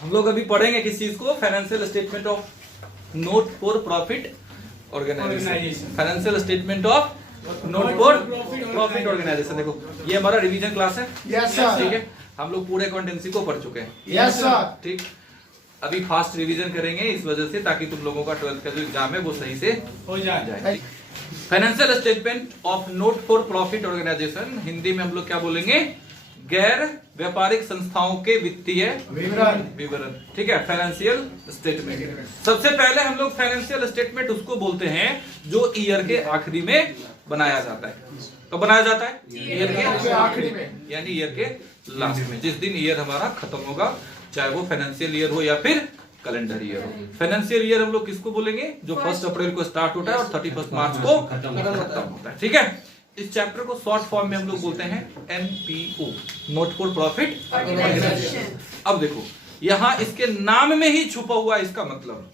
हम लोग अभी पढ़ेंगे किस चीज को, financial statement of not for profit organisation. Financial statement of not for profit organisation. देखो ये हमारा रिवीजन क्लास है। Yes sir. ठीक है, हम लोग पूरे अकाउंटेंसी को पढ़ चुके हैं। Yes sir. ठीक, अभी फास्ट रिवीजन करेंगे इस वजह से, ताकि तुम लोगों का 12th का जो एग्जाम है वो सही से हो जाए। Financial statement of not for profit organisation, Hindi में हम लोग क्या बोलेंगे, गैर व्यापारिक संस्थाओं के वित्तीय विवरण। ठीक है, फाइनेंशियल स्टेटमेंट। सबसे पहले हम लोग फाइनेंशियल स्टेटमेंट उसको बोलते हैं जो ईयर के आखिरी में बनाया जाता है। तो बनाया जाता है ईयर के आखिरी में, यानी ईयर के लास्ट में, जिस दिन ईयर हमारा खत्म होगा, चाहे वो फाइनेंशियल ईयर हो या फिर कैलेंडर ईयर हो। फाइनेंशियल ईयर हम लोग किसको बोलेंगे, जो 1 अप्रैल को स्टार्ट होता है और 31 मार्च को खत्म होता है। ठीक है, इस चैप्टर को शॉर्ट फॉर्म में हम लोग बोलते हैं NPO, not for profit organisation. अब देखो यहाँ इसके नाम में ही छुपा हुआ है इसका मतलब।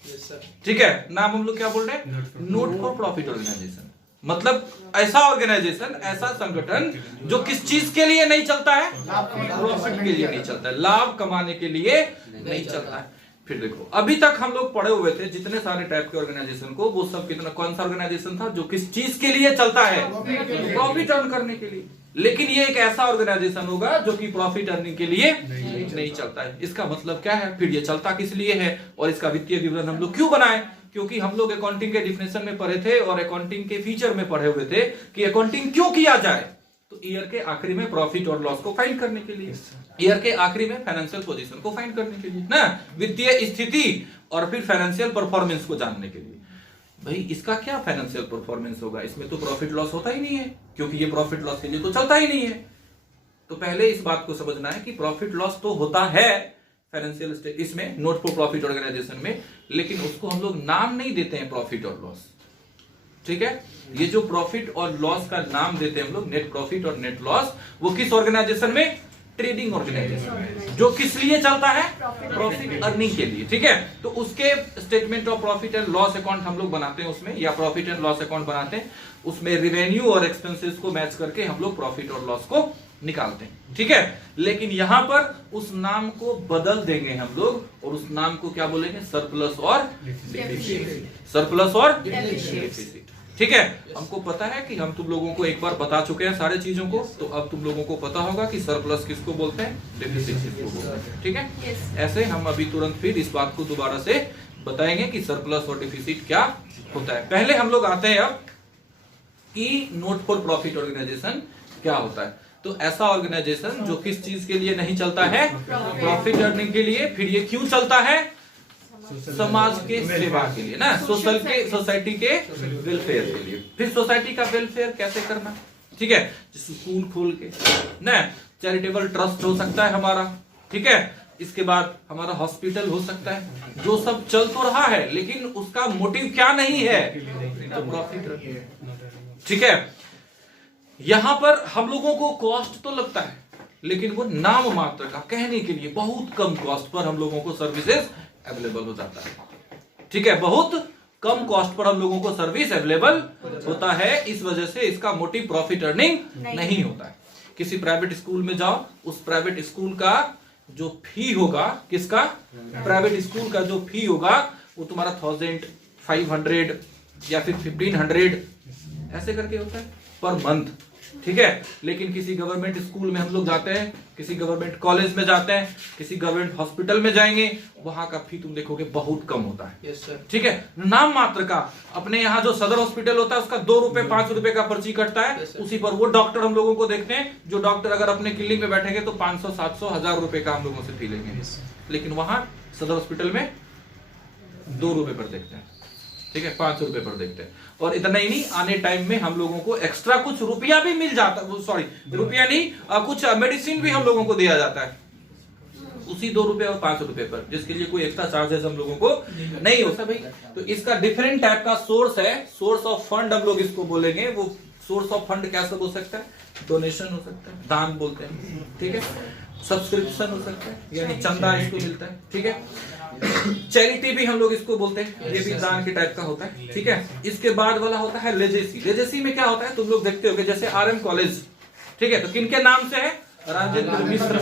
ठीक है, नाम हम लोग क्या बोल रहे हैं, नोट फॉर प्रॉफिट ऑर्गेनाइजेशन। मतलब ऐसा ऑर्गेनाइजेशन, ऐसा संगठन जो किस चीज के लिए नहीं चलता है, प्रॉफिट के लिए नहीं चलता है, लाभ कमाने के लिए नहीं चलता है। फिर देखो अभी तक हम लोग पढ़े हुए थे जितने सारे टाइप के ऑर्गेनाइजेशन को, वो सब कितना, कौन सा ऑर्गेनाइजेशन था जो किस चीज के लिए चलता है, प्रॉफिट अर्न करने के लिए। लेकिन ये एक ऐसा ऑर्गेनाइजेशन होगा जो कि प्रॉफिट अर्निंग के लिए नहीं चलता है। इसका मतलब क्या है, फिर ये चलता किस लिए है और इसका वित्तीय विवरण हम लोग क्यों बनाए, क्योंकि हम लोग अकाउंटिंग के डिफिनेशन में पढ़े थे और अकाउंटिंग के फीचर में पढ़े हुए थे कि अकाउंटिंग क्यों किया जाए, तो ईयर के आखिरी में प्रॉफिट और लॉस को फाइंड करने के लिए, ईयर के आखिरी में फाइनेंशियल पोजीशन को फाइंड करने के लिए ना, वित्तीय स्थिति और फिर फाइनेंशियल परफॉर्मेंस को जानने के लिए। भाई इसका क्या फाइनेंशियल परफॉर्मेंस होगा, इसमें तो प्रॉफिट लॉस होता ही नहीं है, क्योंकि ये प्रॉफिट लॉस के लिए तो चलता ही नहीं है। तो पहले इस बात को समझना है कि प्रॉफिट लॉस तो होता है फाइनेंशियल इसमें, नोट फॉर प्रॉफिट ऑर्गेनाइजेशन में, लेकिन उसको हम लोग नाम नहीं देते हैं प्रॉफिट और लॉस। ठीक है, ये जो प्रॉफिट और लॉस का नाम देते हैं हम लोग, नेट प्रॉफिट और नेट लॉस, वो किस ऑर्गेनाइजेशन में, ट्रेडिंग ऑर्गेनाइजेशन में, जो किस लिए चलता है, प्रॉफिट अर्निंग के लिए। ठीक है, तो उसके statement of profit and loss account हम लोग बनाते हैं उसमें, या प्रॉफिट एंड लॉस अकाउंट बनाते हैं उसमें, रिवेन्यू और एक्सपेंसेस को मैच करके हम लोग प्रॉफिट और लॉस को निकालते हैं। ठीक है, लेकिन यहां पर उस नाम को बदल देंगे हम लोग और उस नाम को क्या बोलेंगे, सरप्लस और डेफिसिट। सरप्लस और डेफिसिट। ठीक है, हमको पता है कि हम तुम लोगों को एक बार बता चुके हैं सारे चीजों को, तो अब तुम लोगों को पता होगा कि सरप्लस किसको बोलते हैं, डेफिसिट किसको बोलते हैं। ठीक है, ऐसे हम अभी तुरंत फिर इस बात को दोबारा से बताएंगे कि सरप्लस और डेफिसिट क्या होता है। पहले हम लोग आते हैं अब कि नोट फॉर प्रॉफिट ऑर्गेनाइजेशन क्या होता है। तो ऐसा ऑर्गेनाइजेशन जो किस चीज के लिए नहीं चलता है, प्रॉफिट अर्निंग के लिए। फिर ये क्यों चलता है, समाज के सेवा के लिए ना, सोसाइटी के वेलफेयर के लिए। फिर सोसाइटी का वेलफेयर कैसे करना, ठीक है, स्कूल खोल के ना, चैरिटेबल ट्रस्ट हो सकता है हमारा। ठीक है, इसके बाद हमारा हॉस्पिटल हो सकता है, जो सब चल तो रहा है लेकिन उसका मोटिव क्या नहीं है, तो प्रॉफिट। ठीक है, यहां पर हम लोगों को कॉस्ट तो लगता है, लेकिन वो नाम मात्र का, कहने के लिए बहुत कम कॉस्ट पर हम लोगों को सर्विसेज अवेलेबल हो जाता है। ठीक है, बहुत कम कॉस्ट पर हम लोगों को सर्विस अवेलेबल होता है, इस वजह से इसका मोटिव प्रॉफिट अर्निंग नहीं होता है। किसी प्राइवेट स्कूल में जाओ, उस प्राइवेट स्कूल का जो फी होगा, किसका, प्राइवेट स्कूल का जो फी होगा वो तुम्हारा 1500 या फिर 1500 ऐसे करके होता है पर मंथ। ठीक है, लेकिन किसी गवर्नमेंट स्कूल में हम लोग जाते हैं, किसी गवर्नमेंट कॉलेज में जाते हैं, किसी गवर्नमेंट हॉस्पिटल में जाएंगे, वहां का फी तुम देखोगे बहुत कम होता है। Yes sir. ठीक है, नाम मात्र का। अपने यहाँ जो सदर हॉस्पिटल होता है उसका 2 रुपए 5 रुपए का पर्ची कटता है, उसी पर वो डॉक्टर हम लोगों को देखते हैं, जो डॉक्टर अगर अपने क्लिनिक में बैठेंगे तो 500 700 1000 रुपए का हम लोगों से फी लेंगे, लेकिन वहां सदर हॉस्पिटल में 2 रुपए पर देखते हैं। ठीक है, 5 रुपए पर देखते हैं। और इतना ही नहीं, आने टाइम में हम लोगों को एक्स्ट्रा कुछ रुपया भी मिल जाता है, सॉरी रुपया नहीं, कुछ मेडिसिन भी हम लोगों को दिया जाता है उसी 2 रुपए और 5 रुपए पर, जिसके लिए कोई एक्स्ट्रा चार्जेस हम लोगों को नहीं होता भाई। तो इसका डिफरेंट टाइप का सोर्स है, सोर्स ऑफ फंड हम लोग इसको बोलेंगे। वो सोर्स ऑफ फंड कैसे हो सकता है, डोनेशन हो सकता है, दान बोलते हैं। ठीक है, सब्सक्रिप्शन हो सकता है, यानी चंदा इसको मिलता है। ठीक है, चैरिटी भी हम लोग इसको बोलते हैं, ये भी दान के टाइप का होता है। ठीक है, इसके बाद वाला होता है लेजेसी। लेजेसी में क्या होता है, तुम लोग देखते होगे जैसे RM कॉलेज, ठीक है, तो किनके नाम से है, राजेंद्र मिश्र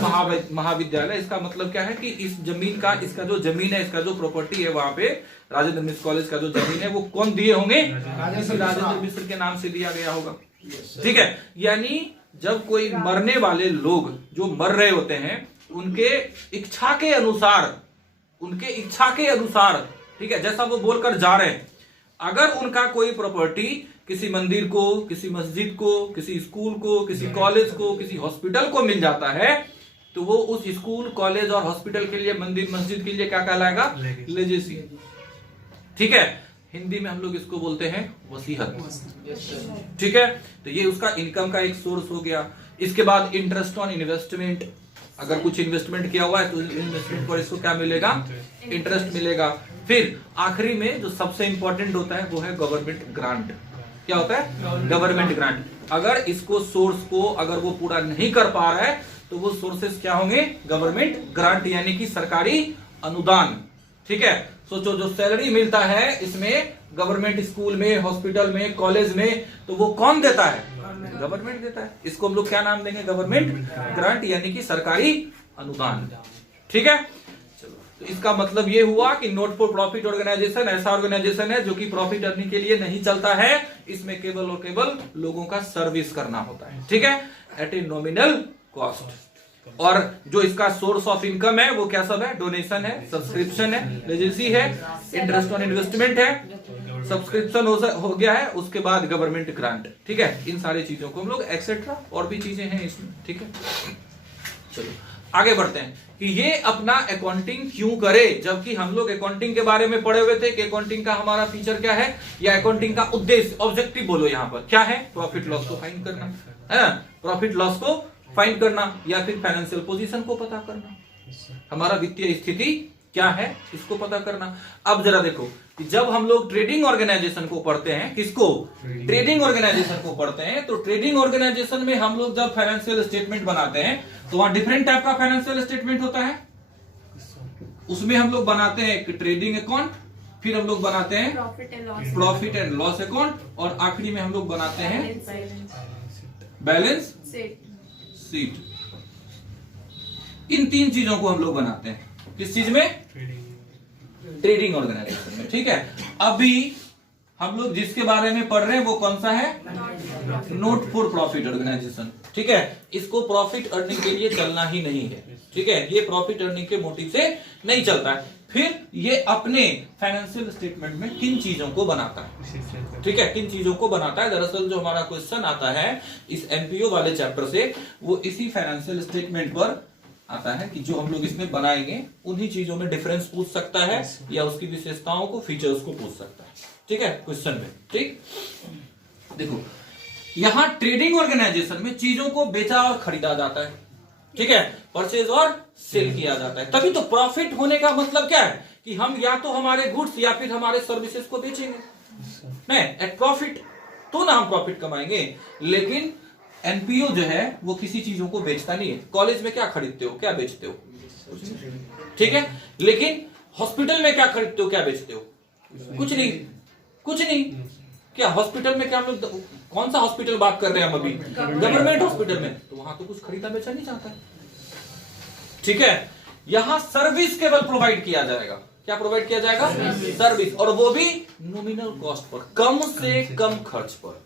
महाविद्यालय। इसका मतलब क्या है कि इस जमीन का, इसका जो जमीन है, इसका जो प्रॉपर्टी है, वहां पे राजेंद्र मिश्र कॉलेज का जो जमीन है वो कौन दिए होंगे? राजेंद्र मिश्र के नाम से दिया गया होगा। ठीक है, यानी जब कोई मरने वाले लोग जो मर रहे होते हैं उनके इच्छा के अनुसार, ठीक है, जैसा वो बोलकर जा रहे हैं, अगर उनका कोई प्रॉपर्टी किसी मंदिर को, किसी मस्जिद को, किसी स्कूल को, किसी कॉलेज को, किसी हॉस्पिटल को मिल जाता है तो वो उस स्कूल, कॉलेज और हॉस्पिटल के लिए, मंदिर मस्जिद के लिए क्या कहलाएगा? लेजेसी। ठीक है, हिंदी में हम लोग इसको बोलते हैं वसीयत। ठीक है, तो ये उसका इनकम का एक सोर्स हो गया। इसके बाद इंटरेस्ट ऑन इन्वेस्टमेंट, अगर कुछ इन्वेस्टमेंट किया हुआ है तो इन्वेस्टमेंट पर इसको क्या मिलेगा? इंटरेस्ट मिलेगा। फिर आखिरी में जो सबसे इंपॉर्टेंट होता है वो है गवर्नमेंट ग्रांट। क्या होता है? Government grant. अगर इसको सोर्स को अगर वो पूरा नहीं कर पा रहा है तो वो सोर्सेस क्या होंगे? गवर्नमेंट ग्रांट, यानी कि सरकारी अनुदान। ठीक है, सोचो जो सैलरी मिलता है इसमें गवर्नमेंट स्कूल में, हॉस्पिटल में, कॉलेज में, तो वो कौन देता है? गवर्नमेंट देता है। इसको हम लोग क्या नाम देंगे? गवर्नमेंट ग्रांट, यानी कि सरकारी अनुदान। ठीक है, चलो, तो इसका मतलब ये हुआ कि नॉट फॉर प्रॉफिट ऑर्गेनाइजेशन ऐसा ऑर्गेनाइजेशन है जो कि प्रॉफिट अर्निंग के लिए नहीं चलता है। इसमें केवल और केवल लोगों का सर्विस करना होता है। ठीक है, एट ए नॉमिनल कॉस्ट। और जो इसका सोर्स ऑफ इनकम है वो क्या सब है? डोनेशन है, सब्सक्रिप्शन है, लेजेसी है, इंटरेस्ट ऑन इन्वेस्टमेंट है, सब्सक्रिप्शन हो गया है, उसके बाद गवर्नमेंट ग्रांट। ठीक है, इन सारी चीजों को हम लोग एक्सेट्रा और भी चीजें हैं इसमें। ठीक है, चलो आगे बढ़ते हैं कि ये अपना अकाउंटिंग क्यों करे, जबकि हम लोग अकाउंटिंग के बारे में पढ़े हुए थे कि अकाउंटिंग का हमारा फीचर क्या है, या अकाउंटिंग का उद्देश्य, ऑब्जेक्टिव बोलो यहाँ पर क्या है? प्रॉफिट लॉस को फाइंड करना है ना, प्रॉफिट लॉस को फाइंड करना, या फिर फाइनेंशियल पोजीशन को पता करना, हमारा वित्तीय स्थिति क्या है इसको पता करना। अब जरा देखो कि जब हम लोग ट्रेडिंग ऑर्गेनाइजेशन को पढ़ते हैं, किसको? ट्रेडिंग ऑर्गेनाइजेशन को पढ़ते हैं, तो ट्रेडिंग ऑर्गेनाइजेशन में हम लोग जब फाइनेंशियल स्टेटमेंट बनाते हैं तो वहां डिफरेंट टाइप का फाइनेंशियल स्टेटमेंट होता है। उसमें हम लोग बनाते हैं एक ट्रेडिंग अकाउंट, फिर हम लोग बनाते हैं प्रॉफिट एंड लॉस अकाउंट, और आखिरी में हम लोग बनाते हैं बैलेंस शीट। इन तीन चीजों को हम लोग बनाते हैं किस चीज में? ट्रेडिंग ऑर्गेनाइजेशन में। ठीक है, अभी हम लोग जिसके बारे में पढ़ रहे हैं वो कौन सा है? Not for profit organisation. ठीक है, इसको प्रॉफिट अर्निंग के लिए चलना ही नहीं है। ठीक है, ये प्रॉफिट अर्निंग के मोटिव से नहीं चलता है। फिर ये अपने फाइनेंशियल स्टेटमेंट में किन चीजों को बनाता है? ठीक है, किन चीजों को बनाता है? दरअसल जो हमारा क्वेश्चन आता है इस एमपीओ वाले चैप्टर से वो इसी फाइनेंशियल स्टेटमेंट पर आता है कि जो हम लोग इसमें बनाएंगे उन्हीं चीजों में डिफरेंस पूछ सकता है या उसकी विशेषताओं को, फीचर्स को पूछ सकता है। ठीक है, क्वेश्चन में। ठीक, देखो यहां ट्रेडिंग ऑर्गेनाइजेशन में चीजों को बेचा और खरीदा जाता है। ठीक है, परचेज और सेल किया जाता है। तभी तो प्रॉफिट होने का मतलब क्या है कि हम या तो हमारे गुड्स या फिर हमारे सर्विसेज को बेचेंगे, नहीं एट प्रॉफिट, तो ना हम प्रॉफिट कमाएंगे। लेकिन एनपीओ जो है वो किसी चीजों को बेचता नहीं है। कॉलेज में क्या खरीदते हो, क्या बेचते हो? ठीक है, लेकिन हॉस्पिटल में क्या खरीदते हो, क्या बेचते हो? कुछ नहीं, कुछ नहीं। क्या हॉस्पिटल में क्या हम लोग, कौन सा हॉस्पिटल बात कर रहे हैं हम अभी? गवर्नमेंट हॉस्पिटल में, तो वहां तो कुछ खरीदा बेचा नहीं जाता है। ठीक है, यहां सर्विस केवल प्रोवाइड किया जाएगा। क्या प्रोवाइड किया जाएगा? सर्विस, और वो भी नॉमिनल कॉस्ट पर, कम से कम खर्च पर,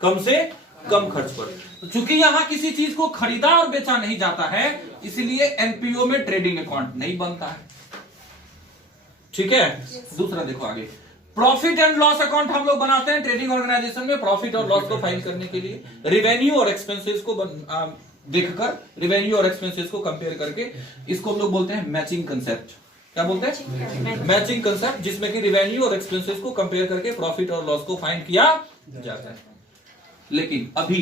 कम से कम खर्च पर। चूंकि यहां किसी चीज को खरीदा और बेचा नहीं जाता है, इसलिए एनपीओ में ट्रेडिंग अकाउंट नहीं बनता है। ठीक है, दूसरा देखो आगे, प्रॉफिट एंड लॉस अकाउंट हम लोग बनाते हैं ट्रेडिंग ऑर्गेनाइजेशन में प्रॉफिट और लॉस को फाइल करने के लिए, रिवेन्यू और एक्सपेंसेस को देखकर, रिवेन्यू और एक्सपेंसेस को कंपेयर करके। इसको हम लोग बोलते हैं मैचिंग कंसेप्ट। क्या बोलते हैं? मैचिंग कंसेप्ट, जिसमें कि रिवेन्यू और एक्सपेंसेस को कंपेयर करके प्रॉफिट और लॉस को फाइंड किया जाता है। लेकिन अभी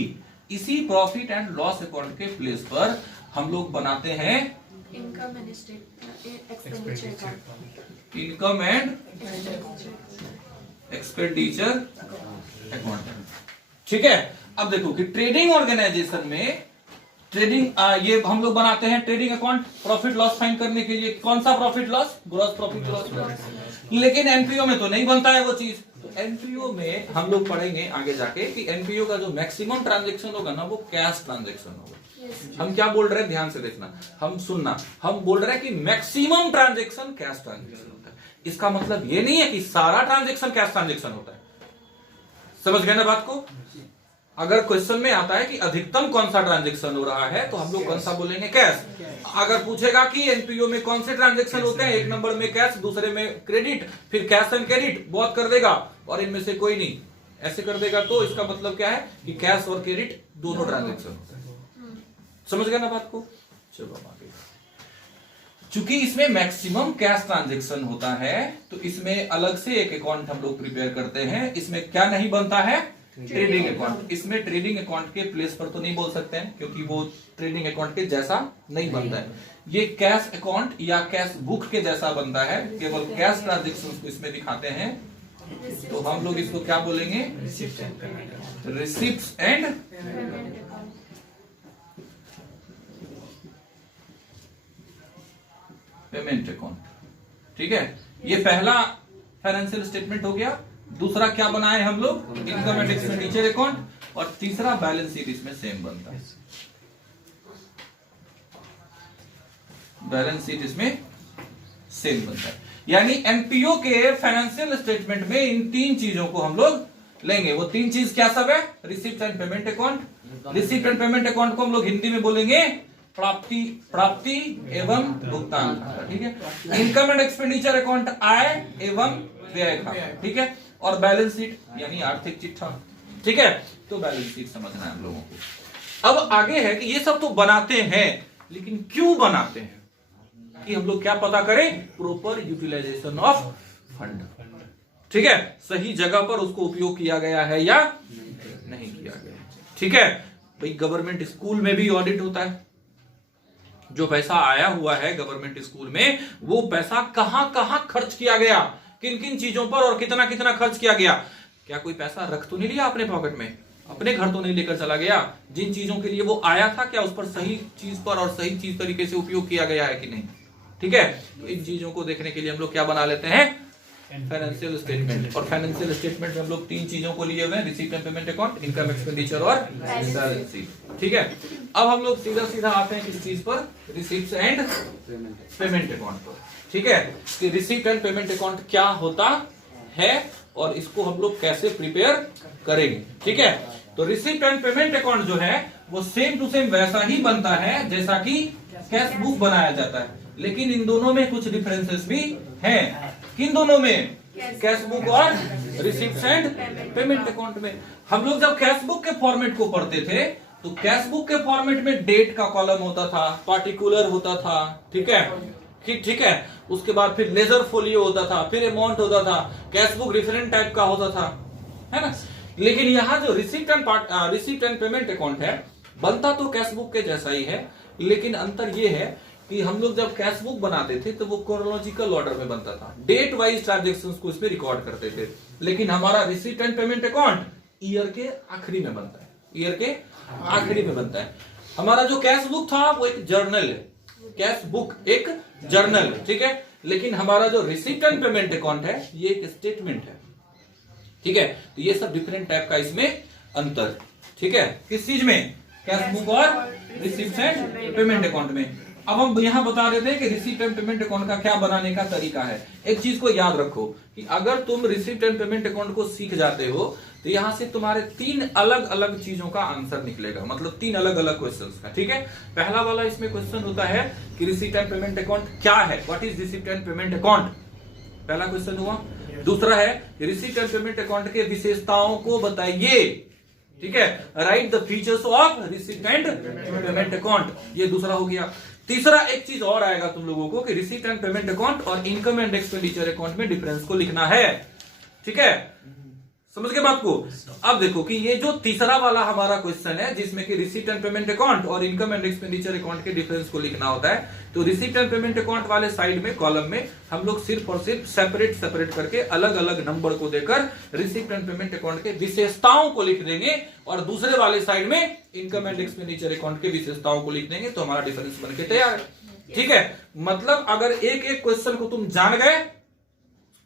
इसी प्रॉफिट एंड लॉस अकाउंट के प्लेस पर हम लोग बनाते हैं इनकम एंड एक्सपेंडिचर अकाउंट। ठीक है, अब देखो कि ट्रेडिंग ऑर्गेनाइजेशन में ट्रेडिंग, ये हम लोग बनाते हैं trading account profit loss find करने के लिए। कौन सा profit loss? Gross profit loss. लेकिन एनपीओ में तो नहीं बनता है वो चीज। तो एनपीओ में हम लोग पढ़ेंगे आगे जाके कि एनपीओ का जो मैक्सिमम ट्रांजेक्शन होगा ना वो कैश ट्रांजेक्शन होगा। हम क्या बोल रहे हैं ध्यान से देखना, हम सुनना, हम बोल रहे हैं कि मैक्सिमम ट्रांजेक्शन कैश ट्रांजेक्शन होता है। इसका मतलब ये नहीं है कि सारा ट्रांजेक्शन कैश ट्रांजेक्शन होता है। समझ गए ना बात को? अगर क्वेश्चन में आता है कि अधिकतम कौन सा ट्रांजेक्शन हो रहा है तो हम लोग कौन सा बोलेंगे? कैश। अगर पूछेगा कि एनपीओ में कौन से ट्रांजेक्शन होते हैं, एक नंबर में कैश, दूसरे में क्रेडिट, फिर कैश एंड क्रेडिट बहुत कर देगा और इनमें से कोई नहीं, ऐसे कर देगा, तो इसका मतलब क्या है कि कैश और क्रेडिट दोनों ट्रांजेक्शन होते हैं। समझ गए ना बात को? चलो आगे। चूंकि इसमें मैक्सिमम कैश ट्रांजेक्शन होता है तो इसमें अलग से एक अकाउंट हम लोग प्रिपेयर करते हैं। इसमें क्या नहीं बनता है? Trading account. इसमें ट्रेडिंग अकाउंट के प्लेस पर तो नहीं बोल सकते हैं क्योंकि वो ट्रेडिंग अकाउंट के जैसा नहीं बनता है। ये कैश अकाउंट या कैश बुक के जैसा बनता है, केवल कैश ट्रांजेक्शन को इसमें दिखाते हैं। तो हम लोग इसको क्या बोलेंगे? Receipts and payment account. ठीक है, ये पहला फाइनेंशियल स्टेटमेंट हो गया। दूसरा क्या बनाए हम लोग? Income and expenditure account. और तीसरा बैलेंस शीट इसमें सेम बनता है। बैलेंस शीट इसमें सेम बनता है। यानी एनपीओ के फाइनेंशियल स्टेटमेंट में इन तीन चीजों को हम लोग लेंगे। वो तीन चीज क्या सब है? Receipt and payment account. Receipt and payment account को हम लोग हिंदी में बोलेंगे प्राप्ति एवं भुगतान खाता। ठीक है। इनकम एंड एक्सपेंडिचर अकाउंट आय एवं व्यय खाता। ठीक है। और बैलेंस शीट यानी आर्थिक चिट्ठा। ठीक है, तो बैलेंस शीट समझना है हम लोगों को। अब आगे है कि ये सब तो बनाते हैं, लेकिन क्यों बनाते हैं? कि हम लोग क्या पता करें? Proper utilisation of fund. ठीक है, सही जगह पर उसको उपयोग किया गया है या नहीं किया गया। ठीक है भाई, गवर्नमेंट स्कूल में भी ऑडिट होता है। जो पैसा आया हुआ है गवर्नमेंट स्कूल में, वो पैसा कहां कहां खर्च किया गया, किन किन चीजों पर और कितना कितना खर्च किया गया। क्या कोई पैसा रख तो नहीं लिया अपने पॉकेट में? अपने घर तो नहीं लेकर चला गया? जिन चीजों के लिए वो आया था, क्या उस पर सही चीज पर और सही चीज तरीके से उपयोग किया गया है कि नहीं? ठीक है, तो इन चीजों को देखने के लिए हम लोग क्या बना लेते हैं? Financial statement. और फाइनेंशियल स्टेटमेंट में हम लोग तीन चीजों को लिए हुए हैं, receipt and payment account, income expenditure और बैलेंस शीट। ठीक है, अब हम लोग सीधा सीधा आते हैं किस चीज पर? रिसीप्ट एंड पेमेंट अकाउंट पर। ठीक है, कि रिसीप्ट एंड पेमेंट अकाउंट क्या होता है और इसको हम लोग कैसे प्रिपेयर करेंगे। ठीक है, तो रिसीप्ट एंड पेमेंट अकाउंट जो है वो सेम टू सेम वैसा ही बनता है जैसा कि कैश बुक बनाया जाता है, लेकिन इन दोनों में कुछ डिफरेंसेस भी हैं। किन दोनों में? कैश बुक और रिसीप्ट एंड पेमेंट अकाउंट में। हम लोग जब कैश बुक के फॉर्मेट को पढ़ते थे तो कैश बुक के फॉर्मेट में डेट का कॉलम होता था, पार्टिकुलर होता था। ठीक है, ठीक है, उसके बाद फिर लेजर फोलियो होता था, फिर अमाउंट होता था, कैश बुक डिफरेंट टाइप का होता था, है ना। लेकिन यहाँ जो रिसीप्ट एंड पेमेंट अकाउंट है, बनता तो कैश बुक के जैसा ही है, लेकिन अंतर ये है कि हम लोग जब कैश बुक बनाते थे तो वो क्रोनोलॉजिकल ऑर्डर में बनता था, डेट वाइज ट्रांजेक्शंस को इसमें रिकॉर्ड करते थे। लेकिन हमारा receipt and payment account year के आखिरी में बनता है, ईयर के आखिरी में बनता है। हमारा जो कैश बुक था वो एक जर्नल है, कैश बुक एक जर्नल। ठीक है, लेकिन हमारा जो रिसीप्ट एंड पेमेंट अकाउंट है ये एक स्टेटमेंट है। ठीक है, तो ये सब डिफरेंट टाइप का इसमें अंतर। ठीक है, किस चीज में? कैश बुक और रिसीप्ट एंड पेमेंट अकाउंट में। अब हम यहां बता देते हैं कि रिसीप्ट एंड पेमेंट अकाउंट का क्या बनाने का तरीका है। एक चीज को याद रखो कि अगर तुम रिसीप्ट एंड पेमेंट अकाउंट को सीख जाते हो तो यहां से तुम्हारे तीन अलग अलग चीजों का आंसर निकलेगा, मतलब तीन अलग अलग क्वेश्चंस का। ठीक है, पहला वाला इसमें क्वेश्चन होता है कि रिसीप्ट एंड पेमेंट अकाउंट क्या है, what is receipt and payment account, पहला क्वेश्चन हुआ। दूसरा है रिसीप्ट एंड पेमेंट अकाउंट के विशेषताओं को बताइए। ठीक है, right the features of receipt and payment account, ये दूसरा हो गया। तीसरा एक चीज और आएगा तुम लोगों को कि रिसीप्ट एंड पेमेंट अकाउंट और इनकम एंड एक्सपेंडिचर अकाउंट में डिफरेंस को लिखना है। ठीक है, समझ गए बात को। तो अब देखो कि ये जो तीसरा वाला हमारा क्वेश्चन है जिसमें कि रिसीप्ट एंड पेमेंट अकाउंट और इनकम एंड एक्सपेंडिचर अकाउंट के डिफरेंस को लिखना होता है, तो रिसीप्ट एंड पेमेंट अकाउंट वाले साइड में कॉलम में हम लोग सिर्फ और सिर्फ सेपरेट करके अलग अलग नंबर को देकर रिसीप्ट एंड पेमेंट अकाउंट के विशेषताओं को लिख देंगे और दूसरे वाले साइड में इनकम एंड एक्सपेंडिचर अकाउंट के विशेषताओं को लिख देंगे, तो हमारा डिफरेंस बन के तैयार है। ठीक है, मतलब अगर एक एक क्वेश्चन को तुम जान गए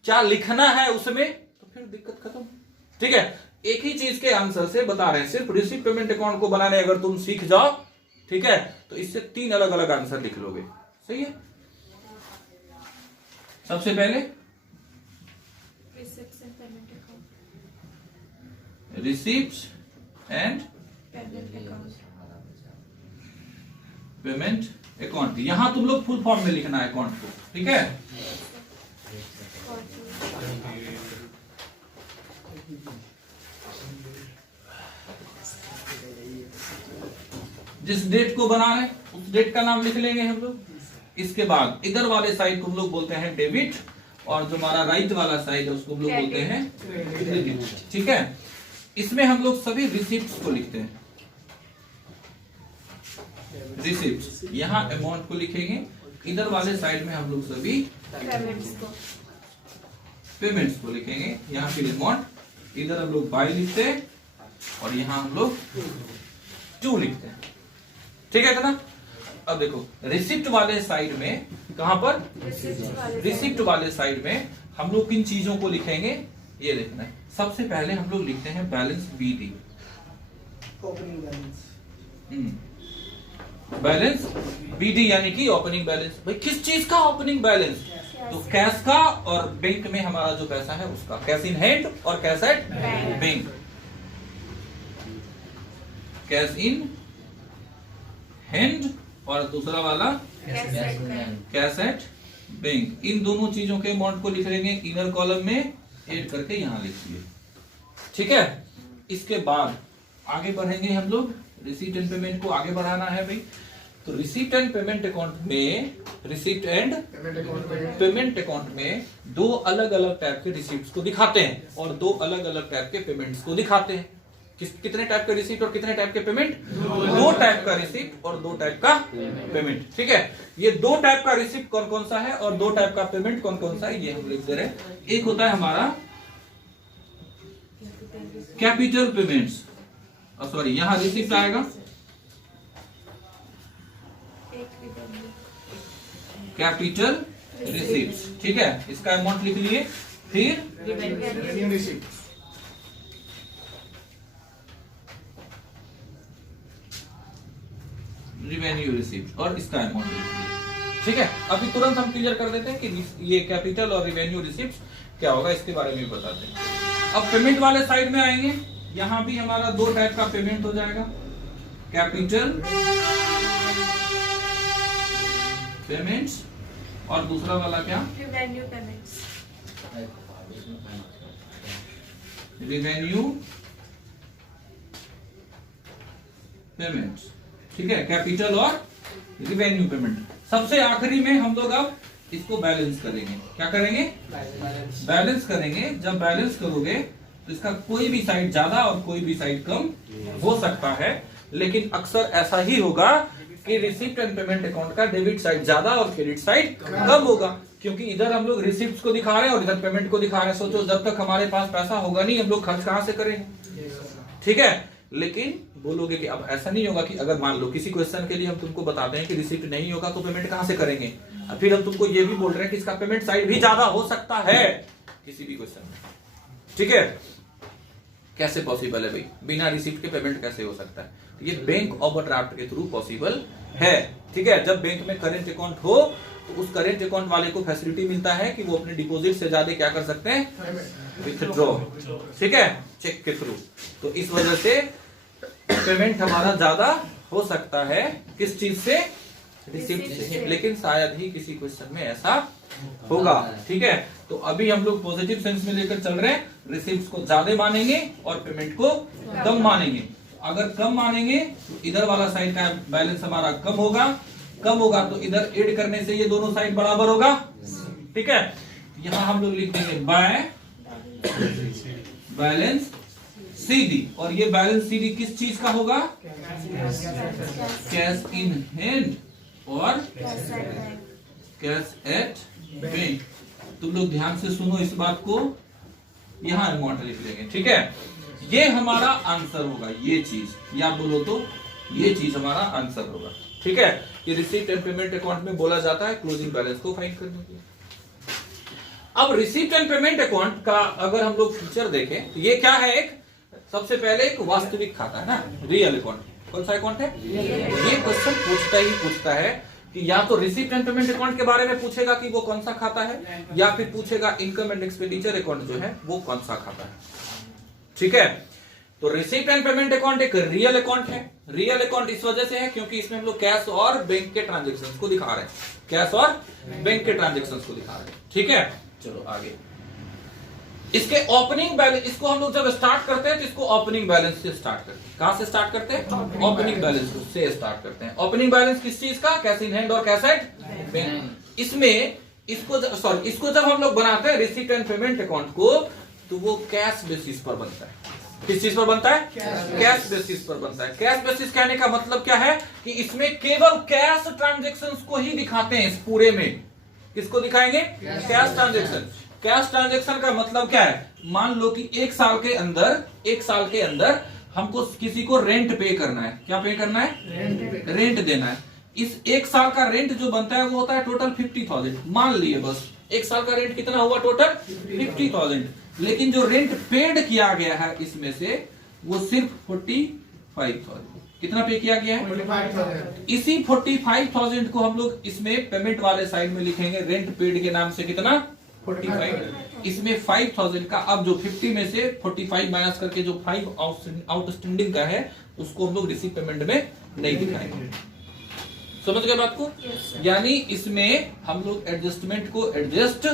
क्या लिखना है उसमें, तो फिर दिक्कत खत्म। ठीक है, एक ही चीज के आंसर से बता रहे हैं, सिर्फ रिसीप्ट पेमेंट अकाउंट को बनाने अगर तुम सीख जाओ, ठीक है, तो इससे 3 अलग अलग आंसर लिख लोगे। सही है। सबसे पहले रिसीप्ट एंड पेमेंट अकाउंट, यहां तुम लोग फुल फॉर्म में लिखना है अकाउंट को। ठीक है, जिस डेट को बना है उस डेट का नाम लिख लेंगे हम लोग। इसके बाद इधर वाले साइड को हम लोग बोलते हैं डेबिट और जो हमारा राइट वाला साइड है उसको हम लोग बोलते हैं क्रेडिट। ठीक है, इसमें हम लोग सभी रिसिप्ट्स को लिखते हैं। रिसिप्ट्स, यहां अमाउंट को लिखेंगे, इधर वाले साइड में हम लोग सभी पेमेंट्स को लिखेंगे। यहाँ फिर अमाउंट, इधर हम लोग बाय लिखते हैं और यहाँ हम लोग टू लिखते हैं। ठीक है ना। अब देखो रिसिप्ट वाले साइड में, कहां पर, रिसिप्ट वाले साइड में हम लोग किन चीजों को लिखेंगे ये देखना है। सबसे पहले हम लोग लिखते हैं balance BD, opening balance. Balance BD यानी कि ओपनिंग बैलेंस। भाई किस चीज का ओपनिंग बैलेंस, तो कैश का और बैंक में हमारा जो पैसा है उसका, कैश इन हैंड और cash at bank. Cash in hand और दूसरा वाला कैश एट बैंक। इन दोनों चीजों के अमाउंट को लिख लेंगे इनर कॉलम में, ऐड करके यहां लिख दिए। ठीक है, इसके बाद आगे बढ़ेंगे हम लोग, रिसीट एंड पेमेंट को आगे बढ़ाना है भाई। तो रिसीट एंड पेमेंट अकाउंट में, रिसीट एंड पेमेंट अकाउंट में 2 अलग अलग टाइप के रिसीप्ट को दिखाते हैं और 2 अलग अलग टाइप के पेमेंट्स को दिखाते हैं। कितने टाइप का रिसीप्ट और कितने टाइप के पेमेंट, 2 टाइप का रिसीप्ट और 2 टाइप का पेमेंट। ठीक है, ये 2 टाइप का रिसीप्ट कौन कौन सा है और 2 टाइप का पेमेंट कौन कौन सा है ये हम लिख दे रहे हैं। एक होता है हमारा कैपिटल पेमेंट्स, सॉरी यहां रिसीप्ट आएगा, कैपिटल रिसीप्ट। ठीक है, इसका अमाउंट लिख लिए। फिर रेवेन्यू रिसीप्ट, रिवेन्यू रिसीप्ट और इसका अमाउंट लिख लिए। ठीक है, अभी तुरंत हम क्लियर कर देते हैं कि ये कैपिटल और रिवेन्यू रिसीप्ट क्या होगा, इसके बारे में बताते हैं। अब पेमेंट वाले साइड में आएंगे, यहां भी हमारा 2 टाइप का पेमेंट हो जाएगा, कैपिटल पेमेंट्स और दूसरा वाला क्या, रिवेन्यू पेमेंट्स। Revenue payments. ठीक है, कैपिटल और रिवेन्यू पेमेंट। सबसे आखिरी में हम लोग अब इसको बैलेंस करेंगे। क्या करेंगे, बैलेंस करेंगे। जब बैलेंस करोगे तो इसका कोई भी साइड ज्यादा और कोई भी साइड कम हो सकता है, लेकिन अक्सर ऐसा ही होगा कि रिसिप्ट एंड पेमेंट अकाउंट का डेबिट साइड ज्यादा और क्रेडिट साइड कम होगा, क्योंकि इधर हम लोग रिसिप्ट को दिखा रहे हैं और इधर पेमेंट को दिखा रहे हैं। सोचो जब तक हमारे पास पैसा होगा नहीं हम लोग खर्च कहां से करेंगे। ठीक है, लेकिन बोलोगे कि अब ऐसा नहीं होगा कि अगर मान लो किसी क्वेश्चन के लिए हम तुमको बताते हैं कि रिसिप्ट नहीं होगा तो पेमेंट कहां से करेंगे, फिर हम तुमको ये भी बोल रहे हैं कि इसका पेमेंट साइड भी ज्यादा हो सकता है किसी भी क्वेश्चन में। ठीक है, कैसे पॉसिबल है भाई, बिना रिसिप्ट के पेमेंट कैसे हो सकता है, तो ये बैंक ओवरड्राफ्ट के थ्रू पॉसिबल है। ठीक है, जब बैंक में करेंट अकाउंट हो तो उस करेंट अकाउंट वाले को फैसिलिटी मिलता है कि वो अपने डिपॉजिट से ज्यादा क्या कर सकते हैं, विथड्रॉ। ठीक है, चेक के थ्रू। तो इस वजह से पेमेंट हमारा ज्यादा हो सकता है किस चीज से, रिसिप्ट से, लेकिन शायद ही किसी क्वेश्चन में ऐसा होगा। ठीक है, तो अभी हम लोग पॉजिटिव सेंस में लेकर चल रहे हैं, रिसिप्ट को ज्यादा मानेंगे और पेमेंट को कम मानेंगे। अगर कम मानेंगे तो इधर वाला साइड का बैलेंस हमारा कम होगा तो इधर ऐड करने से ये दोनों साइड बराबर होगा। ठीक है, यहां हम लोग लिख देंगे बाय बैलेंस सीडी, और ये बैलेंस सीडी किस चीज का होगा? कैश इन हैंड और कैश एट बैंक। तुम लोग ध्यान से सुनो इस बात को, यहां अमाउंट लिख लेंगे, ठीक है। ये हमारा आंसर होगा, ये चीज, या बोलो तो ये चीज हमारा आंसर होगा, ठीक है। ये रिसीप्ट एंड पेमेंट अकाउंट में बोला जाता है क्लोजिंग बैलेंस को फाइंड करने के लिए। अब रिसीप्ट एंड पेमेंट अकाउंट का अगर हम लोग फीचर देखें तो ये क्या है? एक सबसे पहले एक वास्तविक खाता है ना, रियल अकाउंट। कौन सा अकाउंट है? ये क्वेश्चन पूछता है कि या तो रिसीप्ट एंड पेमेंट अकाउंट के बारे में पूछेगा कि वो कौन सा खाता है, या फिर पूछेगा इनकम एंड एक्सपेंडिचर अकाउंट जो है वो कौन सा खाता है, ठीक है। तो रिसीप्ट एंड पेमेंट अकाउंट एक रियल अकाउंट है। रियल अकाउंट इस वजह से है क्योंकि इसमें हम लोग कैश और बैंक के ट्रांजेक्शंस को दिखा रहे हैं, कैश और बैंक के ट्रांजेक्शंस को दिखा रहे हैं, ठीक है। चलो आगे, इसके ओपनिंग बैलेंस, इसको हम लोग जब स्टार्ट करते हैं तो इसको ओपनिंग बैलेंस से स्टार्ट करते हैं। कहां से स्टार्ट करते हैं? ओपनिंग बैलेंस से स्टार्ट करते हैं। ओपनिंग बैलेंस किस चीज का? कैश इन हैंड और कैश एट बैंक। इसमें इसको जब हम लोग बनाते हैं रिसीप्ट एंड पेमेंट अकाउंट को, तो वो कैश बेसिस पर बनता है। किस चीज पर बनता है? कैश बेसिस पर बनता है। कैश बेसिस कहने का मतलब क्या है कि इसमें केवल कैश ट्रांजेक्शंस को ही दिखाते हैं। इस पूरे में किसको दिखाएंगे? Cash transaction. कैश ट्रांजेक्शन का मतलब क्या है? मान लो कि एक साल के अंदर हमको किसी को रेंट पे करना है। क्या पे करना है? रेंट देना है। इस एक साल का रेंट जो बनता है वो होता है टोटल 50,000। मान लिए बस एक साल का रेंट कितना हुआ? टोटल 50,000। लेकिन जो रेंट पेड किया गया है इसमें से वो सिर्फ 45,000। कितना पे किया गया है? 45,000। इसी 45,000 को हम लोग इसमें पेमेंट वाले साइड में लिखेंगे रेंट पेड के नाम से। कितना? 45। इसमें 5,000 का, अब जो 50 में से 45 माइनस करके जो 5 आउटस्टैंडिंग का है उसको हम लोग रिसीव पेमेंट में नहीं दिखाएंगे। समझ गए बात को? यानी इसमें हम लोग एडजस्टमेंट को एडजस्ट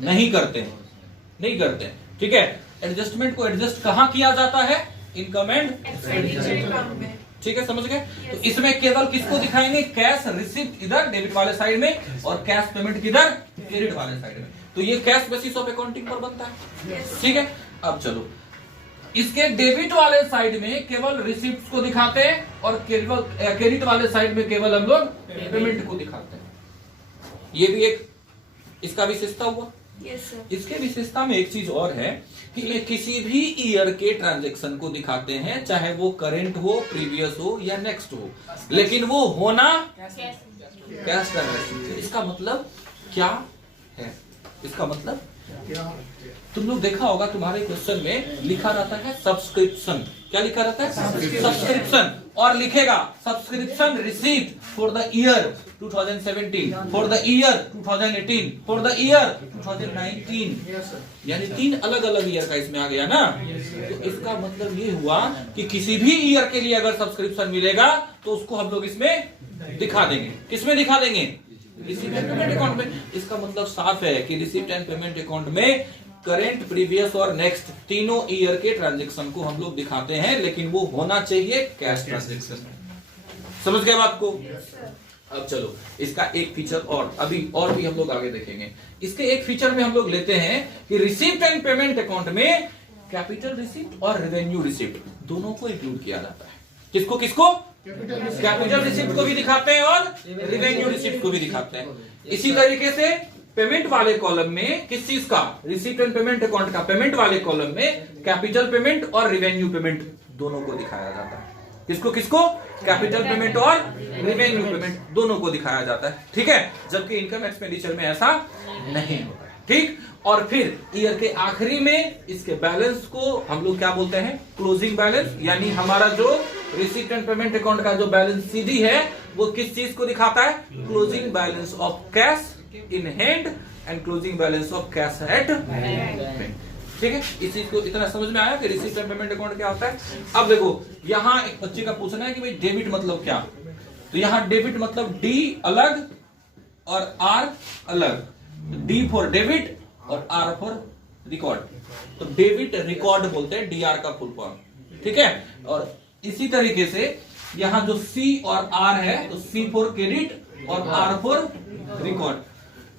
नहीं करते, ठीक है। एडजस्टमेंट को एडजस्ट कहां किया जाता है? इनकम एंड एक्सपेंडिचर, ठीक है, समझ गए। तो इसमें केवल किसको दिखाएंगे? कैश रिसिप्ट इधर डेबिट वाले साइड में और कैश पेमेंट किधर? क्रेडिट वाले साइड में। तो ये कैश बेसिस ऑफ अकाउंटिंग पर बनता है, ठीक है। अब चलो, इसके डेबिट वाले साइड में केवल रिसिप्ट को दिखाते हैं और केवल क्रेडिट वाले साइड में केवल हम लोग पेमेंट को दिखाते हैं। ये भी एक इसका विशेषता हुआ। इसके विशेषता में एक चीज और है कि ये किसी भी ईयर के ट्रांजैक्शन को दिखाते हैं, चाहे वो करंट हो, प्रीवियस हो या नेक्स्ट हो, लेकिन वो होना कैश ट्रांजैक्शन। इसका मतलब क्या है? इसका मतलब तुम लोग देखा होगा तुम्हारे क्वेश्चन में लिखा रहता है सब्सक्रिप्शन। क्या लिखा रहता है? सब्सक्रिप्शन। और लिखेगा subscription received for the year 2017, for the year 2018, for the year 2019। यानी 3 अलग अलग ईयर का इसमें आ गया ना। तो इसका मतलब ये हुआ कि किसी भी ईयर के लिए अगर सब्सक्रिप्शन मिलेगा तो उसको हम लोग इसमें दिखा देंगे। किसमें दिखा देंगे? रिसीप्ट एंड पेमेंट अकाउंट में। इसका मतलब साफ है कि रिसीप्ट एंड पेमेंट अकाउंट में करंट, प्रीवियस और नेक्स्ट तीनों ईयर के ट्रांजैक्शन को हम लोग दिखाते हैं, लेकिन वो होना चाहिए कैश ट्रांजैक्शन। समझ गए बात को? अब चलो, इसका एक फीचर और भी हम लोग आगे देखेंगे। इसके एक फीचर में हम लोग लेते हैं कि रिसीप्ट एंड पेमेंट अकाउंट में कैपिटल रिसीप्ट और रेवेन्यू रिसीप्ट दोनों को इंक्लूड किया जाता है। किसको किसको? कैपिटल रिसीप्ट को भी दिखाते हैं और रेवेन्यू रिसीप्ट को भी दिखाते हैं। इसी तरीके से पेमेंट वाले कॉलम में किस चीज का? रिसीप्ट एंड पेमेंट अकाउंट का पेमेंट वाले कॉलम में कैपिटल पेमेंट और रेवेन्यू पेमेंट दोनों को दिखाया जाता है। किसको किसको? कैपिटल पेमेंट और रेवेन्यू पेमेंट दोनों को दिखाया जाता है, ठीक है। जबकि इनकम एक्सपेंडिचर में ऐसा नहीं होता है, ठीक। और फिर ईयर के आखिरी में इसके बैलेंस को हम लोग क्या बोलते हैं? Closing balance. यानी हमारा जो रिसीप्ट एंड पेमेंट अकाउंट का जो बैलेंस सीधी है वो किस चीज को दिखाता है? Closing balance of cash in hand and closing balance of cash at bank, ठीक है। इस चीज को इतना समझ में आया कि रिसीप्ट एंड पेमेंट अकाउंट क्या होता है। अब देखो, यहाँ एक बच्चे का पूछना है कि भाई डेबिट मतलब क्या? तो यहाँ डेबिट मतलब डी अलग और आर अलग। डी फॉर डेबिट और आर फॉर रिकॉर्ड। तो डेबिट रिकॉर्ड बोलते हैं, डीआर का फुल फॉर्म, ठीक है। और इसी तरीके से यहाँ जो सी और आर है, तो सी फॉर क्रेडिट और आर फॉर रिकॉर्ड।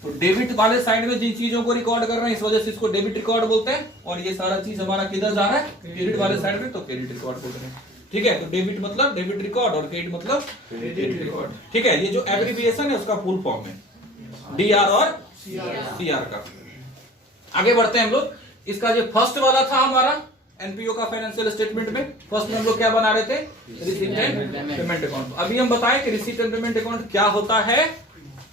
तो डेबिट वाले साइड में जिन चीजों को रिकॉर्ड कर रहे हैं इस वजह से इसको डेबिट रिकॉर्ड बोलते हैं, और ये सारा चीज हमारा किधर जा रहा है, क्रेडिट वाले साइड में, तो क्रेडिट रिकॉर्ड बोल रहे हैं। ठीक है, तो डेबिट मतलब डेबिट रिकॉर्ड और क्रेडिट मतलब क्रेडिट रिकॉर्ड। ठीक है, ये जो एब्रिविएशन है उसका फुल फॉर्म है डीआर और सीआर का। आगे बढ़ते हैं हम लोग। इसका जो फर्स्ट वाला था हमारा एनपीओ का फाइनेंशियल स्टेटमेंट में, फर्स्ट में हम लोग क्या बना रहे थे, रिसीप्ट एंड पेमेंट अकाउंट। अभी हम बताएं कि रिसीप्ट एंड पेमेंट अकाउंट क्या होता है,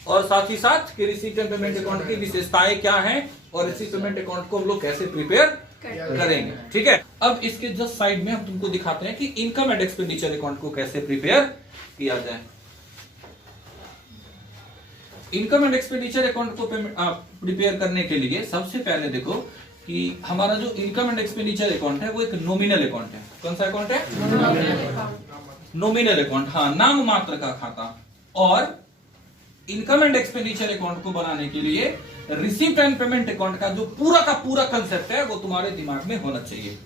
और साथ ही साथ कि रिसीप्ट एंड पेमेंट अकाउंट की विशेषताएं क्या हैं, और रिसीप्ट पेमेंट अकाउंट को हम लोग कैसे प्रिपेयर करेंगे। ठीक है, अब इसके जस्ट साइड में हम तुमको दिखाते हैं कि इनकम एंड एक्सपेंडिचर अकाउंट को कैसे प्रिपेयर किया जाए। इनकम एंड एक्सपेंडिचर अकाउंट को प्रिपेयर करने के लिए सबसे पहले देखो कि हमारा जो इनकम एंड एक्सपेंडिचर अकाउंट है वो एक नॉमिनल अकाउंट है। कौन सा अकाउंट है, नॉमिनल अकाउंट, हाँ, नाम मात्र का खाता। और इनकम एंड एक्सपेंडिचर अकाउंट को बनाने के लिए रिसीप्ट एंड पेमेंट अकाउंट का जो पूरा कंसेप्ट है वो तुम्हारे दिमाग में होना चाहिए।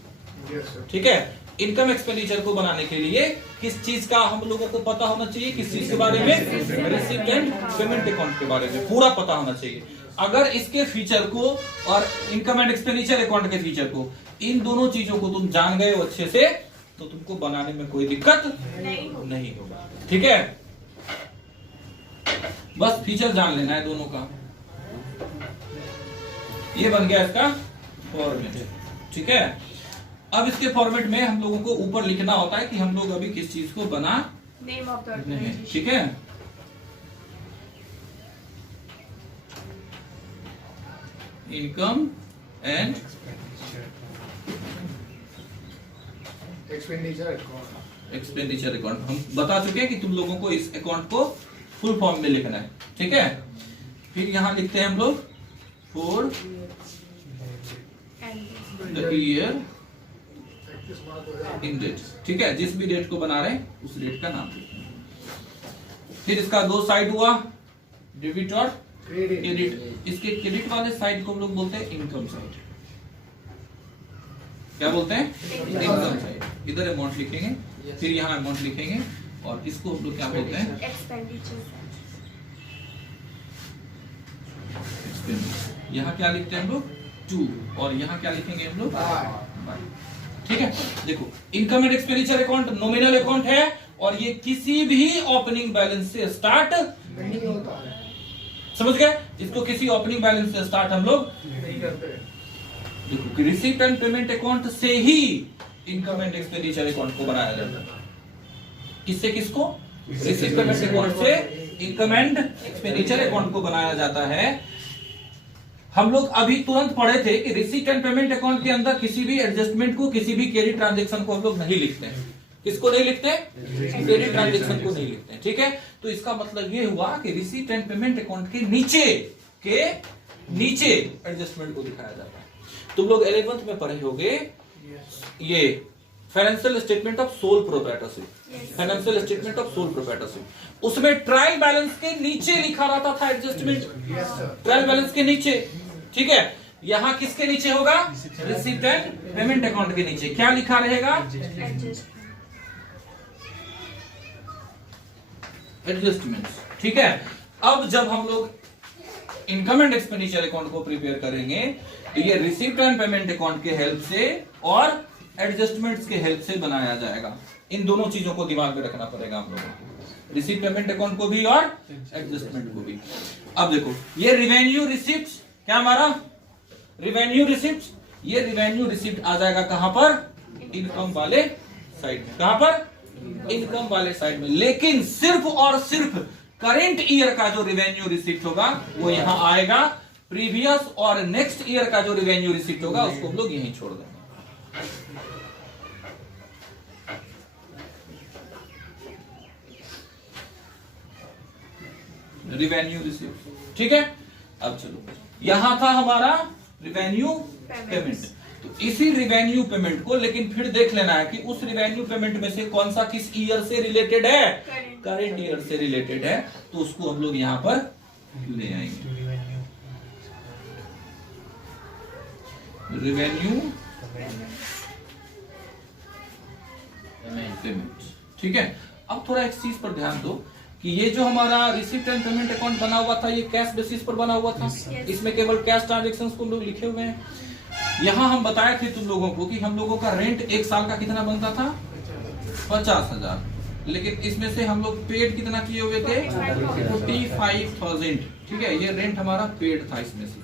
ठीक है, इनकम एक्सपेंडिचर को बनाने के लिए किस चीज का हम लोगों को पता होना चाहिए, किस चीज के बारे में, रिसीप्ट एंड पेमेंट अकाउंट के बारे में पूरा पता होना चाहिए। अगर इसके फीचर को और इनकम एंड एक्सपेंडिचर अकाउंट के फीचर को, इन दोनों चीजों को तुम जान गए हो अच्छे से, तो तुमको बनाने में कोई दिक्कत नहीं होगा। ठीक है, बस फीचर जान लेना है दोनों का। ये बन गया इसका फॉर्मेट। ठीक है, अब इसके फॉर्मेट में हम लोगों को ऊपर लिखना होता है कि हम लोग अभी किस चीज को बना नेम ऑफ द नहीं। ठीक है, इनकम एंड एक्सपेंडिचर अकाउंट हम बता चुके हैं कि तुम लोगों को इस अकाउंट को फुल फॉर्म में लिखना है। ठीक है, फिर यहां लिखते हैं हम लोग for the year ended. ठीक है, जिस भी डेट को बना रहे हैं उस डेट का नाम लिखना है। फिर इसका दो साइड हुआ, डेबिट और क्रेडिट। इसके क्रेडिट वाले साइड को हम लोग बोलते हैं इनकम साइड। क्या बोलते हैं, इनकम साइड। इधर अमाउंट लिखेंगे, फिर यहाँ अमाउंट लिखेंगे, और इसको हम लोग क्या बोलते हैं, एक्सपेंडिचर। यहाँ क्या लिखते हैं हम लोग, 2, और यहाँ क्या लिखेंगे हम लोग, 5। ठीक है, देखो income and expenditure account nominal account है, और ये किसी भी ओपनिंग बैलेंस से स्टार्ट नहीं होता है, समझ गए, इसको किसी ओपनिंग बैलेंस से स्टार्ट हम लोग नहीं करते। देखो रिसीप्ट एंड पेमेंट अकाउंट से ही इनकम एंड एक्सपेंडिचर अकाउंट को बनाया जाता है। किससे, किसको, रिसीप्ट पेमेंट अकाउंट से इनकम एंड एक्सपेंडिचर अकाउंट को बनाया जाता है। हम लोग अभी तुरंत पढ़े थे कि रिसीप्ट एंड पेमेंट अकाउंट के अंदर किसी भी एडजस्टमेंट को, किसी भी क्रेडिट ट्रांजैक्शन को हम लोग नहीं लिखते हैं। किसको नहीं लिखते, क्रेडिट ट्रांजैक्शन को नहीं लिखते हैं। ठीक है, तो इसका मतलब ये हुआ कि रिसीप्ट एंड पेमेंट अकाउंट के नीचे एडजस्टमेंट को दिखाया जाता है। तुम लोग 11th में पढ़े होंगे ये financial statement of sole proprietorship, financial statement of sole proprietorship. उसमें ट्रायल बैलेंस के नीचे लिखा रहता था एडजस्टमेंट, ट्रायल बैलेंस के नीचे। ठीक है, यहाँ किसके नीचे होगा, रिसीप्ट एंड पेमेंट अकाउंट के नीचे क्या लिखा रहेगा, एडजस्टमेंट। ठीक है, अब जब हम लोग इनकम एंड एक्सपेंडिचर अकाउंट को प्रिपेयर करेंगे तो ये रिसीप्ट एंड पेमेंट अकाउंट के हेल्प से और एडजस्टमेंट्स के हेल्प से बनाया जाएगा। इन दोनों चीजों को दिमाग में रखना पड़ेगा हम लोगों को, रिसीप्ट पेमेंट अकाउंट को भी और एडजस्टमेंट को भी। अब देखो ये रिवेन्यू रिसिप्ट, क्या हमारा रिवेन्यू रिसिप्ट, ये रिवेन्यू रिसिप्ट आ जाएगा कहां पर, इनकम वाले साइड में। कहां पर, इनकम वाले साइड में। लेकिन सिर्फ और सिर्फ करंट ईयर का जो रिवेन्यू रिसिप्ट होगा वो यहां आएगा, प्रीवियस और नेक्स्ट ईयर का जो रिवेन्यू रिसिप्ट होगा उसको हम लोग यहीं छोड़ देंगे। Revenue receipt. ठीक है, अब चलो यहां था हमारा रिवेन्यू पेमेंट। तो इसी रिवेन्यू पेमेंट को लेकिन फिर देख लेना है कि उस रिवेन्यू पेमेंट में से कौन सा किस ईयर से रिलेटेड है, करंट ईयर से रिलेटेड है, तो उसको हम लोग यहां पर ले आएंगे। Revenue payment. ठीक है, अब थोड़ा एक चीज पर ध्यान दो कि ये जो हमारा रिसिप्ट एंड पेमेंट अकाउंट बना हुआ था ये कैश बेसिस पर बना हुआ था। इसमें केवल कैश ट्रांजेक्शन को लोग लिखे हुए हैं। यहाँ हम बताए थे तुम लोगों को कि हम लोगों का रेंट एक साल का कितना बनता था 50,000, लेकिन इसमें से हम लोग पेड कितना किए हुए थे 45,000। ठीक है, ये रेंट हमारा पेड था इसमें से।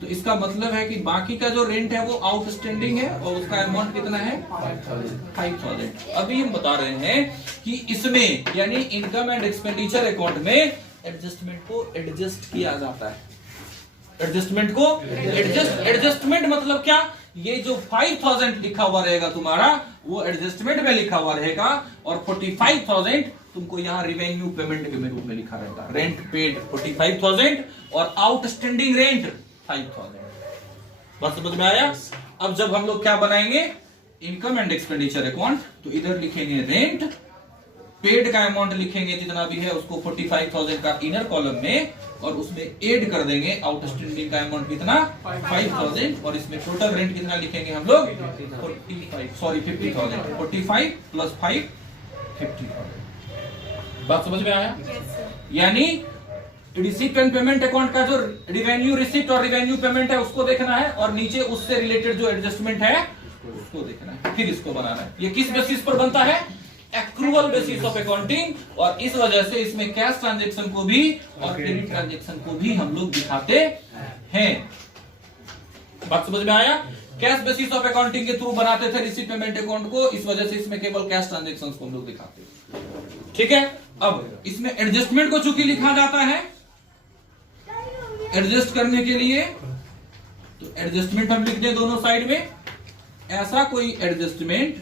तो इसका मतलब है कि बाकी का जो रेंट है वो आउटस्टैंडिंग है और उसका अमाउंट कितना है 5,000। अभी हम बता रहे हैं कि इसमें यानी इनकम एंड एक्सपेंडिचर अकाउंट में एडजस्टमेंट को एडजस्ट किया जाता है। एडजस्टमेंट को एडजस्टमेंट मतलब क्या, ये जो 5,000 लिखा हुआ रहेगा तुम्हारा वो एडजस्टमेंट में लिखा हुआ रहेगा और 45,000 तुमको यहाँ रिवेन्यू पेमेंट के रूप में लिखा रहता है। रेंट पेड 45,000 और आउटस्टैंडिंग रेंट 5,000। बात समझ में आया? अब जब हम लोग क्या बनाएंगे इनकम एंड एक्सपेंडिचर अकाउंट, तो इधर लिखेंगे रेंट, पेड का अमाउंट लिखेंगे जितना भी है उसको 45,000 का इनर कॉलम में, और उसमें ऐड कर देंगे आउटस्टैंडिंग का अमाउंट कितना 5,000, और इसमें टोटल रेंट कितना लिखेंगे हम लोग 50,000। 45 प्लस 5 50,000। बात समझ में आया? यानी रिसिप्ट एंड पेमेंट अकाउंट का जो रिवेन्यू रिसिप्ट और रिवेन्यू पेमेंट है उसको देखना है, और नीचे उससे रिलेटेड जो एडजस्टमेंट है उसको देखना है, फिर इसको बनाना है। ये किस बेसिस पर बनता है? एक्रूअल बेसिस ऑफ अकाउंटिंग, और इस वजह से इसमें कैश ट्रांजैक्शन को भी और क्रेडिट ट्रांजैक्शन को भी हम लोग दिखाते हैं। बात समझ में आया? कैश बेसिस ऑफ अकाउंटिंग के थ्रू बनाते थे रिसिप्ट पेमेंट अकाउंट को, इस वजह से इसमें केवल कैश ट्रांजैक्शंस को हम लोग दिखाते हैं। ठीक है, अब इसमें एडजस्टमेंट को चूंकि लिखा जाता है एडजस्ट करने के लिए, तो एडजस्टमेंट हम लिख दें दोनों साइड में। ऐसा कोई एडजस्टमेंट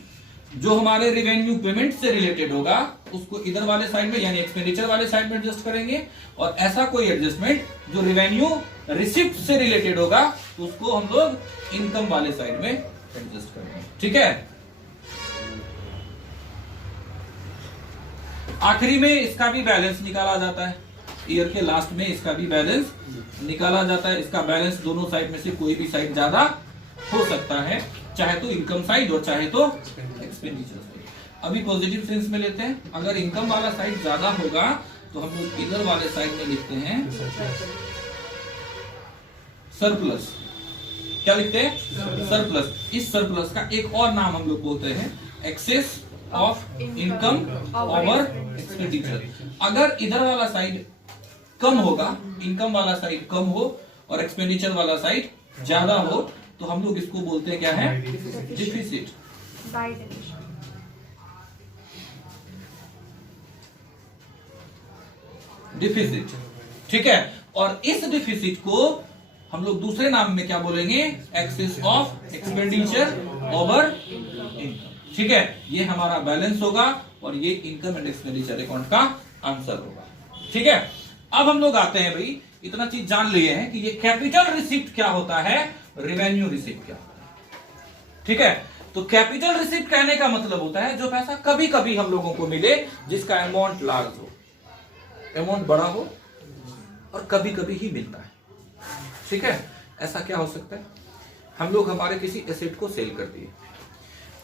जो हमारे रिवेन्यू पेमेंट से रिलेटेड होगा उसको इधर वाले साइड में यानी एक्सपेंडिचर वाले साइड में एडजस्ट करेंगे, और ऐसा कोई एडजस्टमेंट जो रिवेन्यू रिसिप्ट से रिलेटेड होगा तो उसको हम लोग इनकम वाले साइड में एडजस्ट करेंगे। ठीक है, आखिरी में इसका भी बैलेंस निकाला जाता है। ईयर के लास्ट में इसका भी बैलेंस निकाला जाता है। इसका बैलेंस दोनों साइड में से कोई भी साइड ज्यादा हो सकता है, चाहे तो इनकम साइड और चाहे तो एक्सपेंडिचर साइड। अभी पॉजिटिव सेंस में लेते हैं, अगर इनकम वाला साइड ज्यादा होगा तो हम लोग इधर वाले साइड में लिखते हैं सरप्लस। क्या लिखते हैं? सरप्लस। इस सरप्लस का एक और नाम हम लोग बोलते हैं excess of income over expenditure. अगर इधर वाला साइड कम होगा, इनकम वाला साइड कम हो और एक्सपेंडिचर वाला साइड ज्यादा हो, तो हम लोग इसको बोलते हैं क्या है? डिफिसिट। डिफिसिट। ठीक है, और इस डिफिसिट को हम लोग दूसरे नाम में क्या बोलेंगे? Excess of expenditure over income. ठीक है, ये हमारा बैलेंस होगा और ये इनकम एंड एक्सपेंडिचर अकाउंट का आंसर होगा। ठीक है, अब हम लोग आते हैं, भाई इतना चीज जान लिए हैं कि ये कैपिटल रिसिप्ट क्या होता है, रिवेन्यू रिसिप्ट क्या होता है। ठीक है, तो कैपिटल रिसिप्ट कहने का मतलब होता है जो पैसा कभी कभी हम लोगों को मिले जिसका अमाउंट लार्ज हो, अमाउंट बड़ा हो और कभी कभी ही मिलता है। ठीक है, ऐसा क्या हो सकता है? हम लोग हमारे किसी एसेट को सेल कर दिए।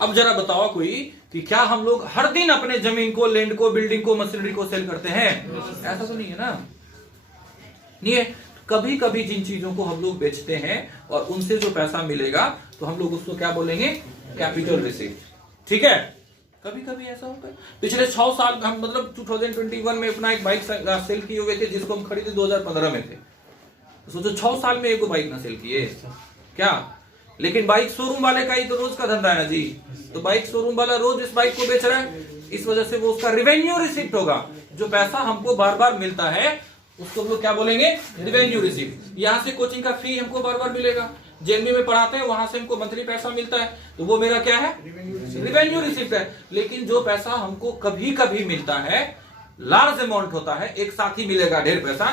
अब जरा बताओ कोई कि क्या हम लोग हर दिन अपने जमीन को, लैंड को, बिल्डिंग को, मशीनरी को सेल करते हैं? ऐसा तो नहीं है ना, नहीं है। कभी कभी जिन चीजों को हम लोग बेचते हैं और उनसे जो पैसा मिलेगा तो हम लोग उसको क्या बोलेंगे? Capital receipt. ठीक है, कभी कभी ऐसा होता है। पिछले 6 साल हम मतलब 2021 में अपना एक बाइक सेल किए हुए थे जिसको हम खरीदे 2015 में थे। सोचो 6 साल में एक बाइक ना सेल किए क्या? लेकिन बाइक शोरूम वाले का ही तो रोज का धंधा है ना जी। तो बाइक शोरूम वाला रोज इस बाइक को बेच रहा है, इस वजह से वो उसका रिवेन्यू रिसिप्ट होगा। जो पैसा हमको बार बार मिलता है उसको हम लोग क्या बोलेंगे? Revenue receipt. यहाँ से कोचिंग का फी हमको बार बार मिलेगा, जेएनबी में पढ़ाते हैं वहां से हमको मंथली पैसा मिलता है, तो वो मेरा क्या है? रिवेन्यू रिसिप्ट है। लेकिन जो पैसा हमको कभी कभी मिलता है, लार्ज अमाउंट होता है, एक साथ ही मिलेगा ढेर पैसा,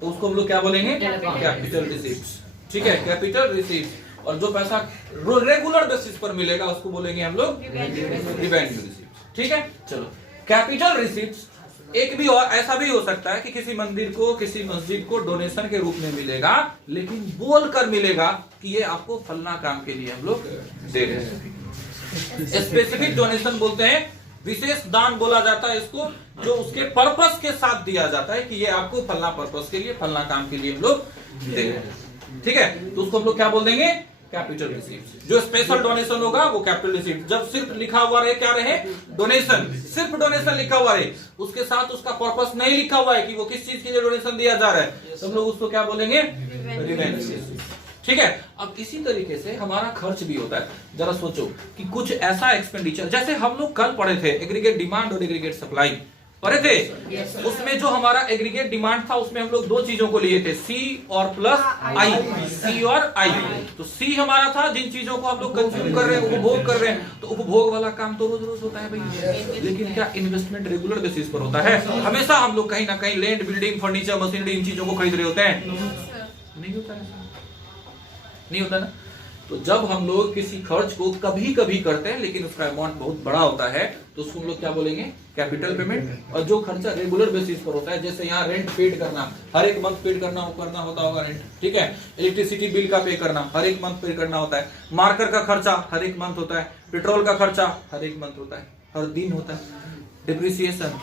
तो उसको हम लोग क्या बोलेंगे? Capital receipt. ठीक है, कैपिटल रिसिप्ट। और जो पैसा रेगुलर बेसिस पर मिलेगा उसको बोलेंगे हम लोग रिवेन्यू रिसिप्ट। ठीक है, चलो कैपिटल रिसिप्ट एक भी और ऐसा भी हो सकता है कि किसी मंदिर को, किसी मस्जिद को डोनेशन के रूप में मिलेगा, लेकिन बोल कर मिलेगा कि ये आपको फलना काम के लिए हम लोग दे रहे हैं। स्पेसिफिक डोनेशन बोलते हैं विशेष दान बोला जाता है इसको, जो उसके पर्पस के साथ दिया जाता है कि ये आपको फलना पर्पस के लिए, फलना काम के लिए हम लोग दे रहे हैं। ठीक है, तो उसको हम लोग क्या बोल देंगे? Capital receipt. जो स्पेशल डोनेशन होगा वो कैपिटल रिसीप्ट। जब सिर्फ लिखा हुआ रहे, क्या रहे? डोनेशन, सिर्फ डोनेशन लिखा हुआ रहे, उसके साथ उसका पर्पस नहीं लिखा हुआ है कि वो किस चीज के लिए डोनेशन दिया जा रहा है, तो हम लोग उसको क्या बोलेंगे? रिवेन्यू। ठीक है, अब इसी तरीके से हमारा खर्च भी होता है। जरा सोचो कि कुछ ऐसा एक्सपेंडिचर, जैसे हम लोग कल पढ़े थे एग्रीगेट डिमांड और एग्रीगेट सप्लाई पढ़े थे, उसमें जो हमारा एग्रीगेट डिमांड था उसमें हम लोग दो चीजों को लिए थे, सी और प्लस आई, सी और आई। तो सी हमारा था जिन चीजों को हम लोग कंज्यूम कर रहे हैं, उपभोग कर रहे हैं, तो उपभोग वाला काम तो रोज रोज होता है भाई, लेकिन क्या इन्वेस्टमेंट रेगुलर बेसिस पर होता है? हमेशा हम लोग कहीं ना कहीं लैंड, बिल्डिंग, फर्नीचर, मशीनरी, इन चीजों को खरीद रहे होते हैं? नहीं होता है, नहीं होता ना। तो जब हम लोग किसी खर्च को कभी कभी करते हैं लेकिन उसका अमाउंट बहुत बड़ा होता है, तो उसको हम लोग क्या बोलेंगे? Capital payment. और जो खर्चा रेगुलर बेसिस पर होता है, जैसे यहाँ रेंट पेड करना, हर एक मंथ पेड करना होता होगा रेंट, ठीक है। इलेक्ट्रिसिटी बिल का पे करना हर एक मंथ पे करना होता है। मार्कर का खर्चा हर एक मंथ होता है। पेट्रोल का खर्चा हर एक मंथ होता है, हर दिन होता है। डिप्रिसिएशन,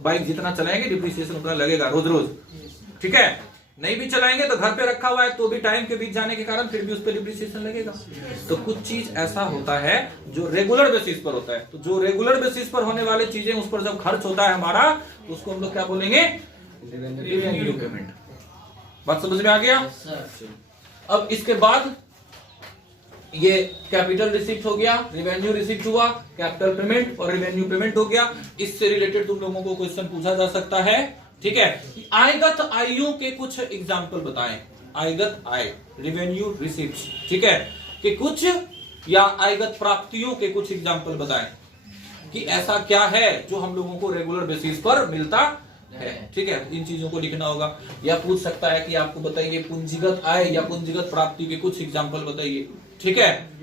बाइक जितना चलाएंगे डिप्रिसिएशन उतना लगेगा रोज रोज, ठीक है। नहीं भी चलाएंगे तो घर पे रखा हुआ है तो भी टाइम के बीच जाने के कारण फिर भी उस पर डिप्रिसिएशन लगेगा। तो कुछ चीज ऐसा होता है जो रेगुलर बेसिस पर होता है। तो जो रेगुलर बेसिस पर होने वाली चीजें, उस पर जब खर्च होता है हमारा, तो उसको हम लोग क्या बोलेंगे? Revenue payment. बात समझ में आ गया? अब इसके बाद ये कैपिटल रिसिप्ट हो गया, रिवेन्यू रिसिप्ट हुआ, कैपिटल पेमेंट और रिवेन्यू पेमेंट हो गया। इससे रिलेटेड तुम लोगों को क्वेश्चन पूछा जा सकता है, ठीक है। आयगत आयों के कुछ एग्जाम्पल बताएं। आयगत आय, रिवेन्यू रिसिप्ट, ठीक है, कि कुछ, या आयगत प्राप्तियों के कुछ एग्जाम्पल बताएं कि ऐसा क्या है जो हम लोगों को रेगुलर बेसिस पर मिलता है, ठीक है। इन चीजों को लिखना होगा। या पूछ सकता है कि आपको बताइए पूंजीगत आय या पूंजीगत प्राप्ति के कुछ एग्जाम्पल बताइए, ठीक है।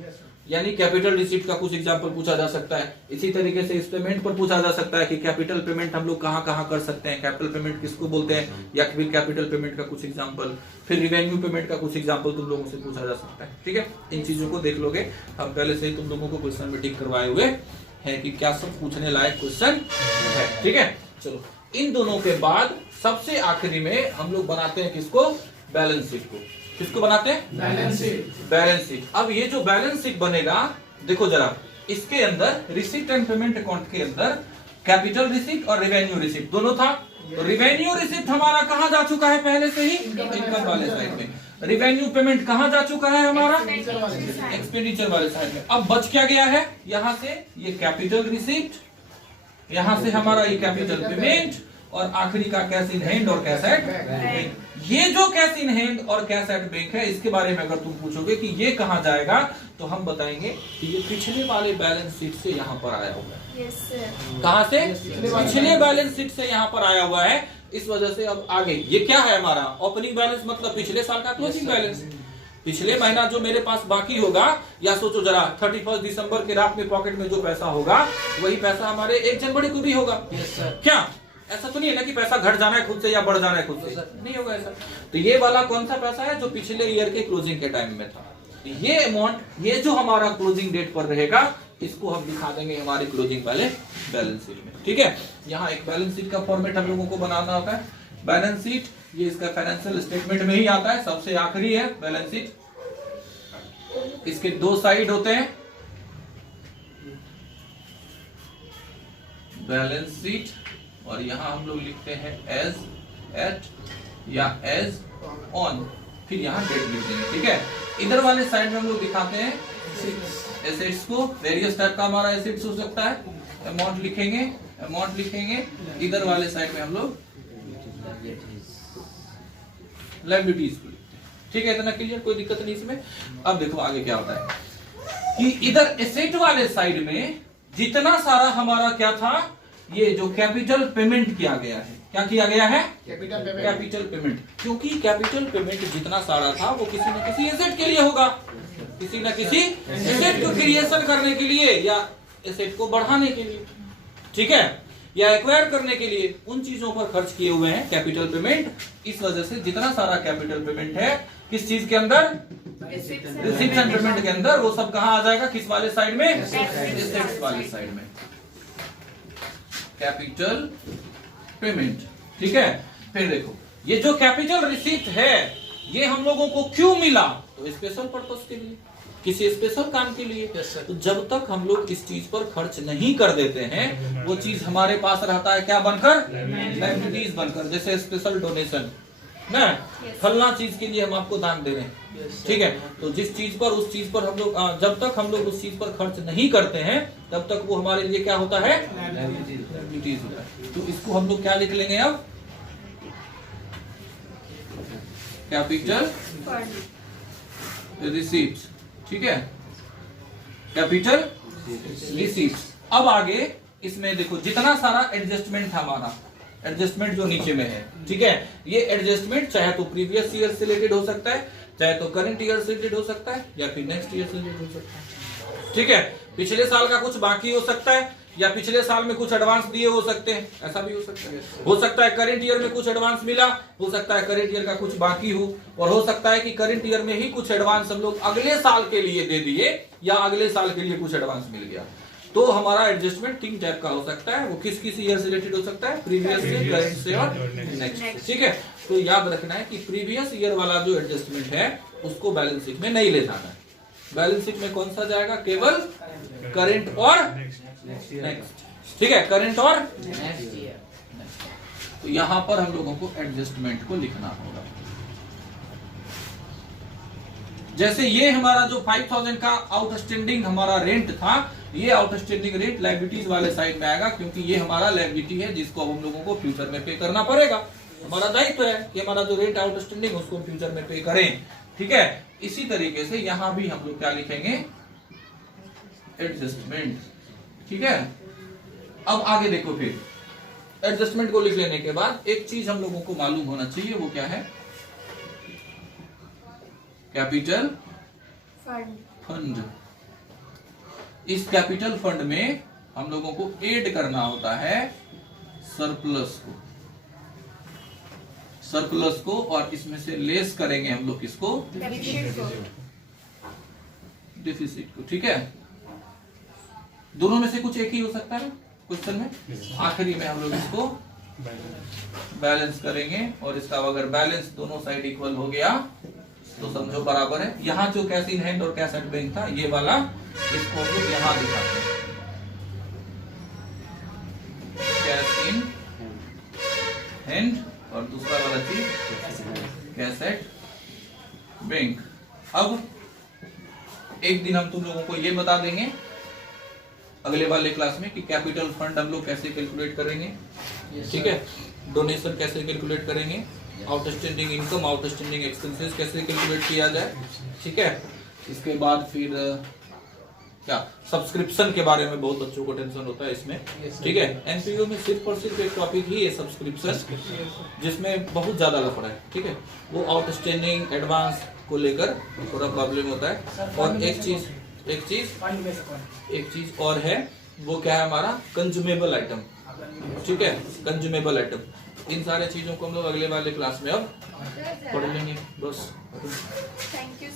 यानी कैपिटल रिसिप्ट का कुछ एग्जांपल पूछा जा सकता है। इसी तरीके से इस पेमेंट पर पूछा जा सकता है कि कैपिटल पेमेंट हम लोग कहाँ कहाँ कर सकते हैं, कैपिटल पेमेंट किसको बोलते हैं, या फिर कैपिटल पेमेंट का कुछ एग्जांपल, फिर रिवेन्यू पेमेंट का कुछ एग्जांपल तुम लोगों से पूछा जा सकता है, ठीक है। इन चीजों को देख लोगे, हम पहले से ही तुम लोगों को क्वेश्चन में टिक करवाए हुए हैं कि क्या सब पूछने लायक क्वेश्चन है, ठीक है। चलो, इन दोनों के बाद सबसे आखिरी में हम लोग बनाते हैं किसको? बैलेंस शीट को। किसको बनाते हैं? Balance sheet. Balance sheet. अब ये जो बैलेंस शीट बनेगा, देखो जरा, इसके अंदर रिसिप्ट एंड पेमेंट अकाउंट के अंदर कैपिटल रिसिप्ट और रिवेन्यू रिसिप्ट दोनों था। तो रिवेन्यू रिसिप्ट हमारा कहां जा चुका है? पहले से ही इनकम वाले साइड में। रिवेन्यू पेमेंट कहां जा चुका है हमारा? एक्सपेंडिचर वाले साइड में। अब बच क्या गया है? यहां से ये कैपिटल रिसिप्ट, यहां से हमारा ये कैपिटल पेमेंट, और आखिरी का कैश इन हैंड और कैश एट बैंक। ये जो कैश इन हैंड और कैश एट बैंक है, इसके बारे में अगर तुम पूछोगे कि ये कहां जाएगा, तो हम बताएंगे कि ये पिछले वाले बैलेंस शीट से यहाँ पर आया हुआ है। Yes, sir. कहां से? पिछले बैलेंस शीट से यहाँ पर आया हुआ है। इस वजह से अब आगे ये क्या है हमारा? ओपनिंग बैलेंस, मतलब पिछले साल का क्लोजिंग बैलेंस। पिछले महीना जो मेरे पास बाकी होगा, या सोचो जरा 31 दिसंबर के रात में पॉकेट में जो पैसा होगा, वही पैसा हमारे 1 जनवरी को भी होगा। क्या ऐसा तो नहीं है ना कि पैसा घट जाना है खुद से या बढ़ जाना है खुद से? नहीं होगा ऐसा। तो ये वाला कौन सा पैसा है? जो पिछले ईयर के क्लोजिंग के टाइम में था। ये अमाउंट, ये जो हमारा क्लोजिंग डेट पर रहेगा, इसको हम दिखा देंगे हमारे क्लोजिंग वाले बैलेंस शीट में, ठीक है। यहाँ एक बैलेंस शीट का फॉर्मेट हम लोगों को बनाना होता है। बैलेंस शीट ये इसका फाइनेंशियल स्टेटमेंट में ही आता है, सबसे आखिरी है बैलेंस शीट। इसके 2 साइड होते हैं, बैलेंस शीट, और यहां हम लोग लिखते हैं एज एट या एज ऑन, फिर यहां डेट लिख देंगे, ठीक है। इधर वाले साइड में हम लोग दिखाते हैं एसेट्स को। वेरियस टाइप का हमारा एसेट्स हो सकता है। अमाउंट लिखेंगे, अमाउंट लिखेंगे। इधर वाले साइड में हम लोग लायबिलिटीज को लिखते हैं, ठीक है। इतना क्लियर, कोई दिक्कत नहीं इसमें। अब देखो आगे क्या होता है कि इधर एसेट वाले साइड में जितना सारा हमारा क्या था, ये जो कैपिटल पेमेंट किया गया है, क्या किया गया है? Capital payment. क्योंकि कैपिटल पेमेंट जितना सारा था वो किसी न किसी एसेट के लिए होगा, किसी न किसी एसेट को क्रिएशन करने के लिए, या एसेट को बढ़ाने के लिए, ठीक है, या एक्वायर करने के लिए, उन चीजों पर खर्च किए हुए हैं कैपिटल पेमेंट। इस वजह से जितना सारा कैपिटल पेमेंट है किस चीज के अंदर? रिसिप्ट एंड पेमेंट के अंदर। वो सब कहां आ जाएगा? किस वाले साइड में? एसेट्स वाले साइड में। Capital payment. ठीक है, फिर देखो ये जो कैपिटल रिसीप्ट है ये हम लोगों को क्यों मिला, तो स्पेशल पर्पस के लिए, किसी स्पेशल काम के लिए। तो जब तक हम लोग इस चीज पर खर्च नहीं कर देते हैं वो चीज हमारे पास रहता है क्या बनकर, लायबिलिटीज बनकर। जैसे स्पेशल डोनेशन ना, फलना चीज के लिए हम आपको दान दे रहे हैं, ठीक है, तो जिस चीज पर उस चीज पर हम लोग जब तक हम लोग उस चीज पर खर्च नहीं करते हैं तब तक वो हमारे लिए क्या होता है, लायबिलिटीज होता है। तो इसको हम लोग क्या लिख लेंगे अब, कैपिटल रिसीप्ट। ठीक है, कैपिटल रिसीप्ट। अब आगे इसमें देखो जितना सारा एडजस्टमेंट था हमारा, एडजस्टमेंट जो नीचे में है, ठीक है, ये एडजस्टमेंट चाहे तो प्रीवियस ईयर से रिलेटेड हो सकता है, चाहे तो करंट ईयर से रिलेटेड हो सकता है, या फिर नेक्स्ट ईयर से रिलेटेड हो सकता है। ठीक है, पिछले साल का कुछ बाकी हो सकता है, या पिछले साल में कुछ एडवांस दिए हो सकते हैं, ऐसा भी हो सकता है। हो सकता है करंट ईयर में कुछ एडवांस मिला, हो सकता है करंट ईयर का कुछ बाकी हो, और हो सकता है कि करंट ईयर में ही कुछ एडवांस हम लोग अगले साल के लिए दे दिए, या अगले साल के लिए कुछ एडवांस मिल गया। तो हमारा एडजस्टमेंट 3 टाइप का हो सकता है, वो किस किस ईयर से रिलेटेड हो सकता है, प्रीवियस से, करंट से और नेक्स्ट। ठीक है, तो याद रखना है कि प्रीवियस ईयर वाला जो एडजस्टमेंट है उसको बैलेंस शीट में नहीं ले जाना है। बैलेंस शीट में कौन सा जाएगा, केवल करंट और नेक्स्ट। ठीक है, करंट और नेक्स्ट। तो यहां पर हम लोगों को एडजस्टमेंट को लिखना होगा। जैसे ये हमारा जो 5000 का आउटस्टैंडिंग हमारा रेंट था, ये आउटस्टैंडिंग रेंट लायबिलिटीज वाले साइड में आएगा, क्योंकि ये हमारा लायबिलिटी है जिसको अब हम लोगों को फ्यूचर में पे करना पड़ेगा। हमारा दायित्व है कि हमारा जो रेंट आउटस्टैंडिंग उसको फ्यूचर में पे करें। ठीक है, इसी तरीके से यहां भी हम लोग क्या लिखेंगे, एडजस्टमेंट। ठीक है, अब आगे देखो, फिर एडजस्टमेंट को लिख लेने के बाद एक चीज हम लोगों को मालूम होना चाहिए, वो क्या है, कैपिटल फंड। इस कैपिटल फंड में हम लोगों को ऐड करना होता है सरप्लस को, सरप्लस को, और इसमें से लेस करेंगे हम लोग किसको, डिफिसिट को। ठीक है, दोनों में से कुछ एक ही हो सकता है क्वेश्चन में। आखिरी में हम लोग इसको बैलेंस करेंगे, और इसका अगर बैलेंस दोनों साइड इक्वल हो गया तो समझो बराबर है। यहाँ जो कैश इन हैंड और कैश एट बैंक था ये वाला, इसको हम लोग यहाँ दिखाते हैं, कैश इन हैंड, और दूसरा वाला चीज कैश एट बैंक। अब एक दिन हम तुम लोगों को ये बता देंगे अगले वाले क्लास में कि कैपिटल फंड हम लोग कैसे कैलकुलेट करेंगे। ठीक है, डोनेशन कैसे कैलकुलेट करेंगे, आउटस्टैंडिंग इनकम, आउटस्टैंडिंग एक्सपेंसेस कैसे कैलकुलेट किया जाए। ठीक है, इसके बाद फिर क्या, सब्सक्रिप्शन के बारे में बहुत बच्चों को टेंशन होता है इसमें। ठीक है, एनपीओ में सिर्फ और सिर्फ एक टॉपिक ही है सब्सक्रिप्शन, जिसमें बहुत ज्यादा लफड़ा है। ठीक है, वो आउटस्टैंडिंग एडवांस को लेकर थोड़ा प्रॉब्लम होता है। और एक चीज और है, वो क्या है, हमारा कंज्यूमेबल आइटम। ठीक है, कंज्यूमेबल आइटम, इन सारे चीजों को हम लोग अगले वाले क्लास में अब पढ़ लेंगे बस। Thank you.